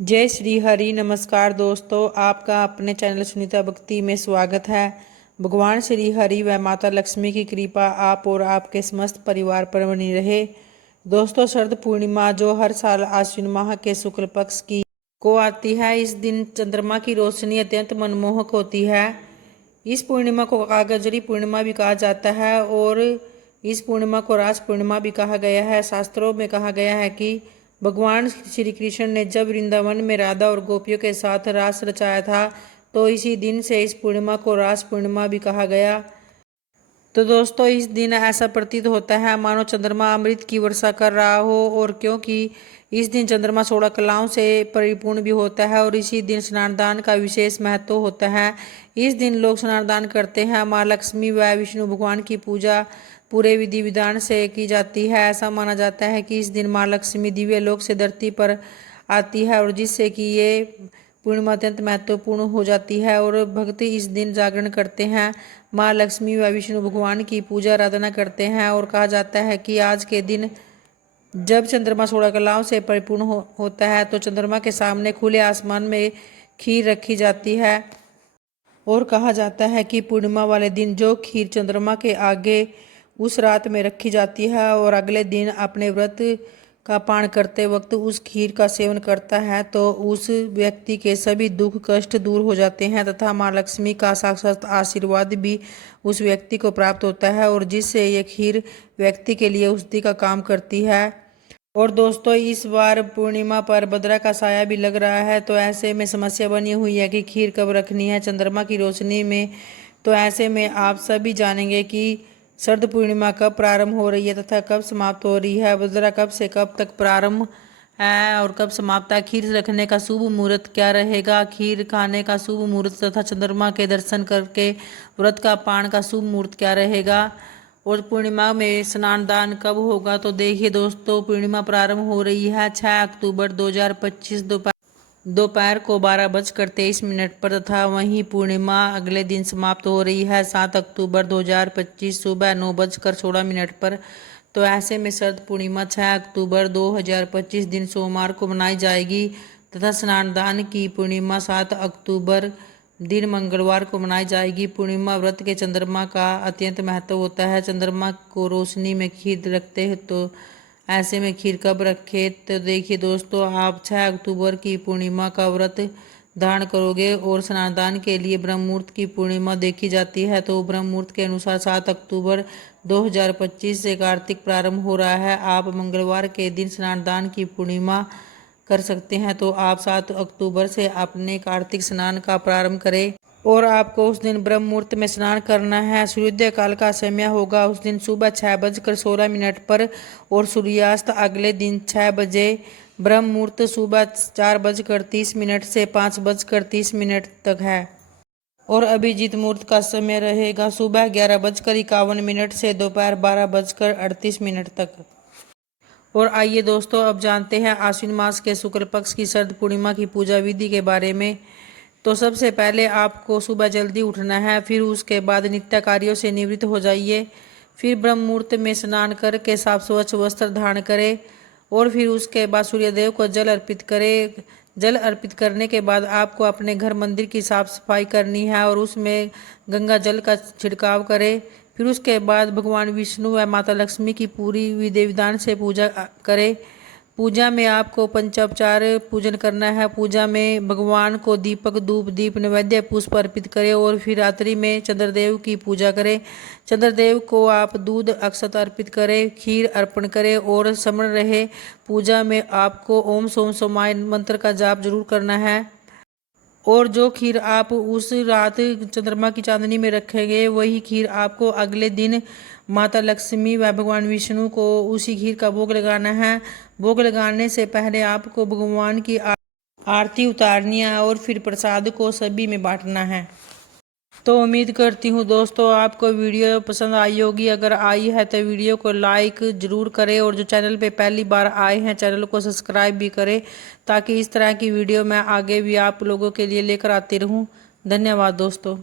जय श्री हरि। नमस्कार दोस्तों, आपका अपने चैनल सुनीता भक्ति में स्वागत है। भगवान श्री हरि व माता लक्ष्मी की कृपा आप और आपके समस्त परिवार पर बनी रहे। दोस्तों, शरद पूर्णिमा जो हर साल आश्विन माह के शुक्ल पक्ष की को आती है, इस दिन चंद्रमा की रोशनी अत्यंत मनमोहक होती है। इस पूर्णिमा को कागजरी पूर्णिमा भी कहा जाता है और इस पूर्णिमा को रास पूर्णिमा भी कहा गया है। शास्त्रों में कहा गया है कि भगवान श्री कृष्ण ने जब वृंदावन में राधा और गोपियों के साथ रास रचाया था, तो इसी दिन से इस पूर्णिमा को रास पूर्णिमा भी कहा गया। तो दोस्तों, इस दिन ऐसा प्रतीत होता है मानो चंद्रमा अमृत की वर्षा कर रहा हो, और क्योंकि इस दिन चंद्रमा 16 कलाओं से परिपूर्ण भी होता है और इसी दिन स्नान दान का विशेष महत्व होता है। इस दिन लोग स्नान दान करते हैं। माँ लक्ष्मी व विष्णु भगवान की पूजा पूरे विधि विधान से की जाती है। ऐसा माना जाता है कि इस दिन माँ लक्ष्मी दिव्य लोक से धरती पर आती है और जिससे कि ये पूर्णिमा अत्यंत महत्वपूर्ण हो जाती है और भक्त इस दिन जागरण करते हैं, माँ लक्ष्मी व विष्णु भगवान की पूजा आराधना करते हैं। और कहा जाता है कि आज के दिन जब चंद्रमा 16 कलाओं से परिपूर्ण होता है, तो चंद्रमा के सामने खुले आसमान में खीर रखी जाती है और कहा जाता है कि पूर्णिमा वाले दिन जो खीर चंद्रमा के आगे उस रात में रखी जाती है और अगले दिन अपने व्रत का पान करते वक्त उस खीर का सेवन करता है, तो उस व्यक्ति के सभी दुख कष्ट दूर हो जाते हैं तथा माँ लक्ष्मी का साक्षात आशीर्वाद भी उस व्यक्ति को प्राप्त होता है और जिससे ये खीर व्यक्ति के लिए औषधि का काम करती है। और दोस्तों, इस बार पूर्णिमा पर भद्रा का साया भी लग रहा है, तो ऐसे में समस्या बनी हुई है कि खीर कब रखनी है चंद्रमा की रोशनी में। तो ऐसे में आप सभी जानेंगे कि शरद पूर्णिमा कब प्रारंभ हो रही है तथा कब समाप्त हो रही है, भद्रा कब से कब तक प्रारंभ है और कब समाप्त है, खीर रखने का शुभ मुहूर्त क्या रहेगा, खीर खाने का शुभ मुहूर्त तथा चंद्रमा के दर्शन करके व्रत का पान का शुभ मुहूर्त क्या रहेगा और पूर्णिमा में स्नान दान कब होगा। तो देखिए दोस्तों, पूर्णिमा प्रारंभ हो रही है 6 अक्टूबर 2025 दोपहर को 12:23 पर तथा वहीं पूर्णिमा अगले दिन समाप्त हो रही है 7 अक्टूबर 2025 सुबह 9:16 पर। तो ऐसे में शरद पूर्णिमा 6 अक्टूबर 2025 दिन सोमवार को मनाई जाएगी तथा स्नान दान की पूर्णिमा 7 अक्टूबर दिन मंगलवार को मनाई जाएगी। पूर्णिमा व्रत के चंद्रमा का अत्यंत महत्व होता है। चंद्रमा को रोशनी में खीर रखते हैं, तो ऐसे में खीर कब रखे। तो देखिए दोस्तों, आप 6 अक्टूबर की पूर्णिमा का व्रत धारण करोगे और स्नान दान के लिए ब्रह्म मुहूर्त की पूर्णिमा देखी जाती है, तो ब्रह्म मुहूर्त के अनुसार 7 अक्टूबर 2025 से कार्तिक प्रारंभ हो रहा है। आप मंगलवार के दिन स्नान दान की पूर्णिमा कर सकते हैं, तो आप 7 अक्टूबर से अपने कार्तिक स्नान का प्रारंभ करें और आपको उस दिन ब्रह्म मुहूर्त में स्नान करना है। सूर्योदय काल का समय होगा उस दिन सुबह 6:16 पर और सूर्यास्त अगले दिन 6 बजे। ब्रह्म मुहूर्त सुबह 4:30 से 5:30 तक है और अभिजीत मुहूर्त का समय रहेगा सुबह 11:51 से दोपहर 12:38 तक। और आइए दोस्तों, अब जानते हैं आश्विन मास के शुक्ल पक्ष की शरद पूर्णिमा की पूजा विधि के बारे में। तो सबसे पहले आपको सुबह जल्दी उठना है, फिर उसके बाद नित्य कार्यों से निवृत्त हो जाइए, फिर ब्रह्म मुहूर्त में स्नान करके साफ स्वच्छ वस्त्र धारण करें और फिर उसके बाद सूर्यदेव को जल अर्पित करें। जल अर्पित करने के बाद आपको अपने घर मंदिर की साफ सफाई करनी है और उसमें गंगा जल का छिड़काव करें। फिर उसके बाद भगवान विष्णु व माता लक्ष्मी की पूरी विधि विधान से पूजा करें। पूजा में आपको पंचोपचार पूजन करना है। पूजा में भगवान को दीपक धूप दीप नैवेद्य पुष्प अर्पित करें और फिर रात्रि में चंद्रदेव की पूजा करें। चंद्रदेव को आप दूध अक्षत अर्पित करें, खीर अर्पण करें और स्मरण रहे पूजा में आपको ओम सोम सोमाय मंत्र का जाप जरूर करना है। और जो खीर आप उस रात चंद्रमा की चांदनी में रखेंगे, वही खीर आपको अगले दिन माता लक्ष्मी व भगवान विष्णु को उसी खीर का भोग लगाना है। भोग लगाने से पहले आपको भगवान की आरती उतारनी है और फिर प्रसाद को सभी में बांटना है। तो उम्मीद करती हूँ दोस्तों, आपको वीडियो पसंद आई होगी। अगर आई है तो वीडियो को लाइक ज़रूर करें और जो चैनल पे पहली बार आए हैं चैनल को सब्सक्राइब भी करें, ताकि इस तरह की वीडियो मैं आगे भी आप लोगों के लिए लेकर आती रहूँ। धन्यवाद दोस्तों।